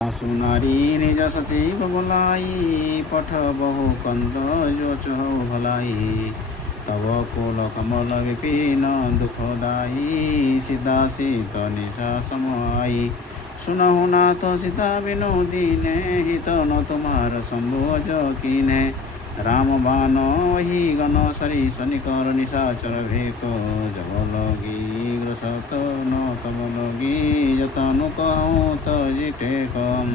सुनारी निज सचिव बोलाई पठ बहु कंद जो चह भलाई तब कुल कमल विपिन दुखदाई सीता शीत निशा समाई सुनहु नाथ सीता विनोदीने हित न तुम्हार संभोज कीने राम बान वही गण सरी शनिकर निशाचर भेको जब लगी ग्रसत न तब लगी जतनु कहूँ तजिटे कम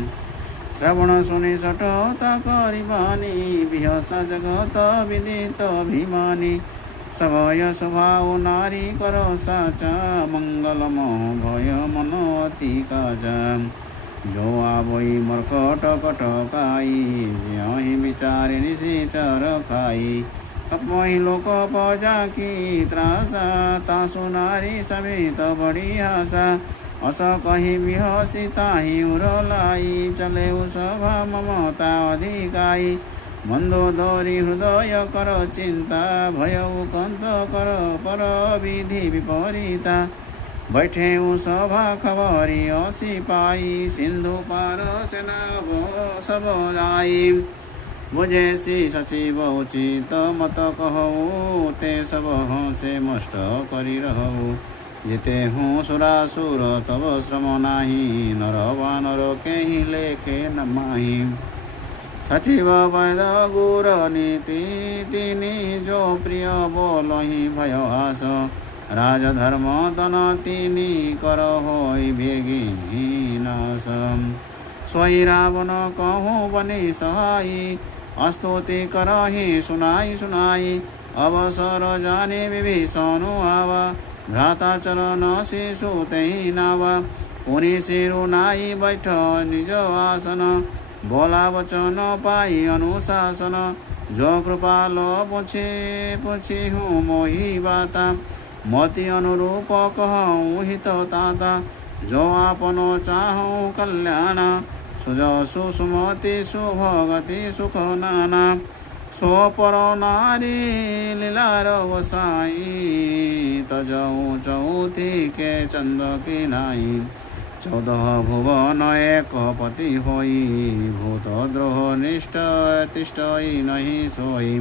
श्रवण सुनि सटता करिबानी बिहसा जगत विदित अभिमानी सभय स्वभाव नारी कर साचा मंगलमोह भय मन अति काजा जो आवई मरकट कटकाई ज्योहि विचारे निशिचर खाई कपमहि लोक पजा की त्रासा तासु नारी समेत बड़ी आशा अस कही बिहसी ताहि उरलाई चले सभा ममता अधिकाई मंदोदरी हृदय कर चिंता भय कंत कर पर विधि विपरीता बैठे सभा खबरी असी पाई सिंधु पार सेना सब जाई बुझे सी सचिव उचित मत कहू ते सब से मष्ट करी रहू जिते हूँ सुरासुर तब श्रम नाही नर वानर के ही लेखे न माही सचिव वैद गुर नीति तिनी जो प्रिय बोलहि भय आस राजधर्म तन तिनी कर होई भेगी नाश सोई रावण कहूँ बनी सहाई स्तुति करहि सुनाई सुनाई अवसर जाने विभीषण आवा भ्राता चरण शिशु तेहि नावा पुनि सिरु नाई बैठ निज आसन बोला वचन पाई अनुशासन जो कृपाल पूछी हूँ मोहि बाता मति अनुरूप कहूँ हित ताता जो आपन चाहूँ कल्याण सुजसु सुमति सुभगति सुख नाना सो पर नारी लीलार वसाई तजऊ चौथी के चंद की नाई 14 भुवन एक पति होई भूत द्रोह निष्ठ तिष्ठई नहीं सोई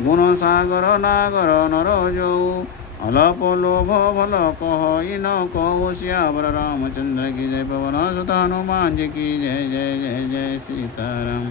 गुण सागर नागर नर जो अलप लोभ भल कह न कहु श्यावर रामचंद्र की जय पवन सुत हनुमान जी की जय जय जय जय सीताराम।